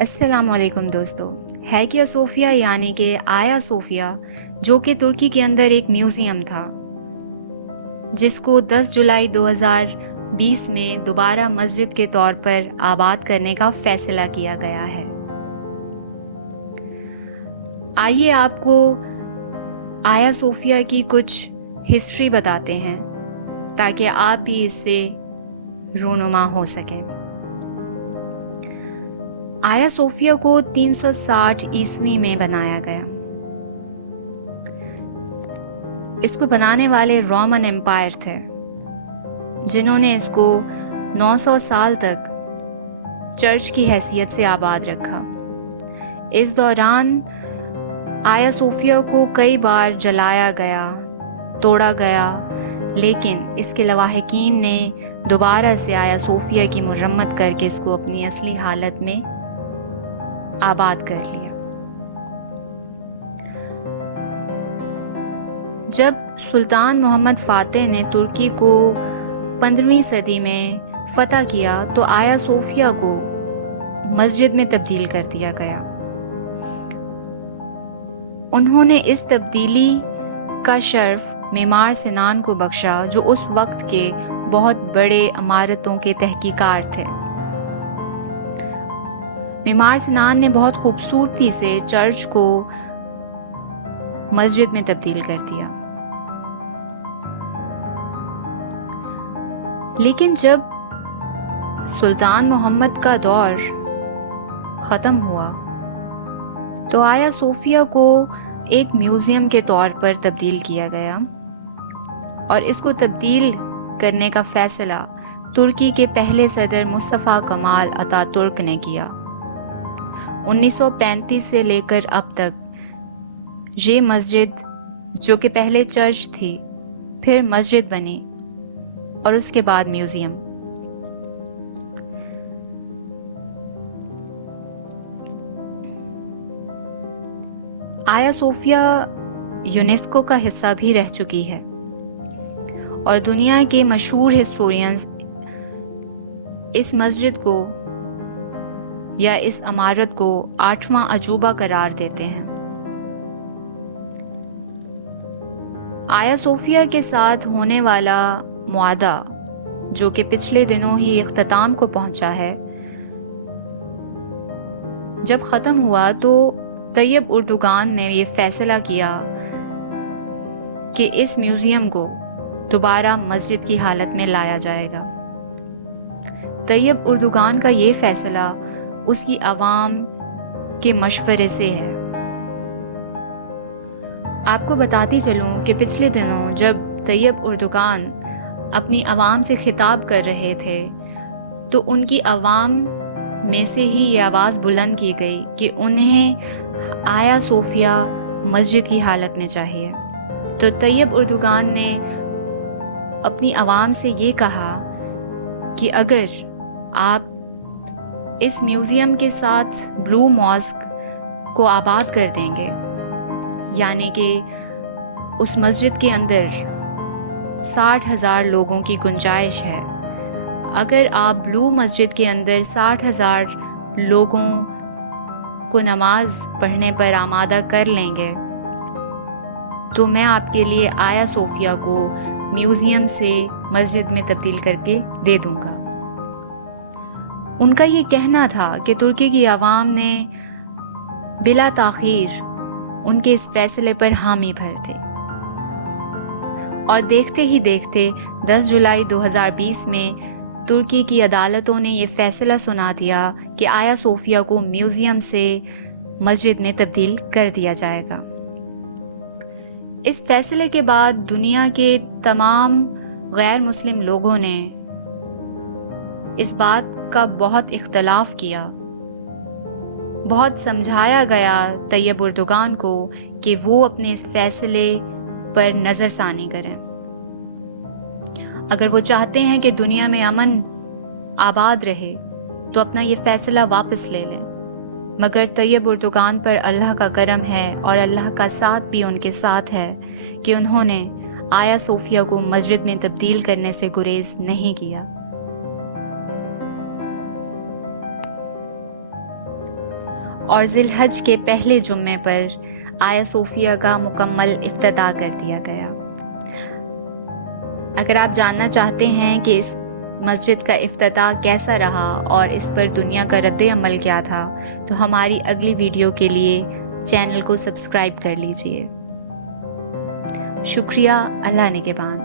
السلام علیکم دوستو. ہیگیا صوفیہ یعنی کہ آیا صوفیہ جو کہ ترکی کے اندر ایک میوزیم تھا جس کو 10 جولائی 2020 میں دوبارہ مسجد کے طور پر آباد کرنے کا فیصلہ کیا گیا ہے. آئیے آپ کو آیا صوفیہ کی کچھ ہسٹری بتاتے ہیں تاکہ آپ بھی اس سے رونما ہو سکیں. آیا صوفیہ کو 360 عیسوی میں بنایا گیا. اس کو بنانے والے رومن امپائر تھے جنہوں نے اس کو 900 سال تک چرچ کی حیثیت سے آباد رکھا. اس دوران آیا صوفیہ کو کئی بار جلایا گیا، توڑا گیا، لیکن اس کے لواحقین نے دوبارہ سے آیا صوفیہ کی مرمت کر کے اس کو اپنی اصلی حالت میں آباد کر لیا. جب سلطان محمد فاتح نے ترکی کو 15ویں صدی میں فتح کیا تو آیا صوفیہ کو مسجد میں تبدیل کر دیا گیا. انہوں نے اس تبدیلی کا شرف معمار سنان کو بخشا جو اس وقت کے بہت بڑے عمارتوں کے تحقیقار تھے. معمار سنان نے بہت خوبصورتی سے چرچ کو مسجد میں تبدیل کر دیا. لیکن جب سلطان محمد کا دور ختم ہوا تو آیا صوفیہ کو ایک میوزیم کے طور پر تبدیل کیا گیا اور اس کو تبدیل کرنے کا فیصلہ ترکی کے پہلے صدر مصطفیٰ کمال اتا ترک نے کیا. 1935 سے لے کر اب تک یہ مسجد جو کہ پہلے چرچ تھی پھر مسجد بنی اور اس کے بعد میوزیم. آیا صوفیہ یونیسکو کا حصہ بھی رہ چکی ہے اور دنیا کے مشہور ہسٹورینز اس مسجد کو یا اس عمارت کو 8واں عجوبہ قرار دیتے ہیں. آیا صوفیہ کے ساتھ ہونے والا معاہدہ جو کہ پچھلے دنوں ہی اختتام کو پہنچا ہے، جب ختم ہوا تو طیب اردوغان نے یہ فیصلہ کیا کہ اس میوزیم کو دوبارہ مسجد کی حالت میں لایا جائے گا. طیب اردوغان کا یہ فیصلہ اس کی عوام کے مشورے سے ہے. آپ کو بتاتی چلوں کہ پچھلے دنوں جب طیب اردوغان اپنی عوام سے خطاب کر رہے تھے تو ان کی عوام میں سے ہی یہ آواز بلند کی گئی کہ انہیں آیا صوفیہ مسجد کی حالت میں چاہیے. تو طیب اردوغان نے اپنی عوام سے یہ کہا کہ اگر آپ اس میوزیم کے ساتھ بلو ماسک کو آباد کر دیں گے، یعنی کہ اس مسجد کے اندر 60,000 لوگوں کی گنجائش ہے، اگر آپ بلو مسجد کے اندر 60,000 لوگوں کو نماز پڑھنے پر آمادہ کر لیں گے تو میں آپ کے لیے آیا صوفیہ کو میوزیم سے مسجد میں تبدیل کر کے دے دوں گا. ان کا یہ کہنا تھا کہ ترکی کی عوام نے بلا تاخیر ان کے اس فیصلے پر حامی بھر تھے اور دیکھتے ہی دیکھتے 10 جولائی 2020 میں ترکی کی عدالتوں نے یہ فیصلہ سنا دیا کہ آیا صوفیہ کو میوزیم سے مسجد میں تبدیل کر دیا جائے گا. اس فیصلے کے بعد دنیا کے تمام غیر مسلم لوگوں نے اس بات کا بہت اختلاف کیا. بہت سمجھایا گیا طیب اردوغان کو کہ وہ اپنے اس فیصلے پر نظر ثانی کریں. اگر وہ چاہتے ہیں کہ دنیا میں امن آباد رہے تو اپنا یہ فیصلہ واپس لے لیں. مگر طیب اردوغان پر اللہ کا کرم ہے اور اللہ کا ساتھ بھی ان کے ساتھ ہے کہ انہوں نے آیا صوفیہ کو مسجد میں تبدیل کرنے سے گریز نہیں کیا. اور ذی الحج کے پہلے جمعے پر آیا صوفیہ کا مکمل افتتاح کر دیا گیا۔ اگر آپ جاننا چاہتے ہیں کہ اس مسجد کا افتتاح کیسا رہا اور اس پر دنیا کا رد عمل کیا تھا، تو ہماری اگلی ویڈیو کے لیے چینل کو سبسکرائب کر لیجئے۔ شکریہ، اللہ نگہبان۔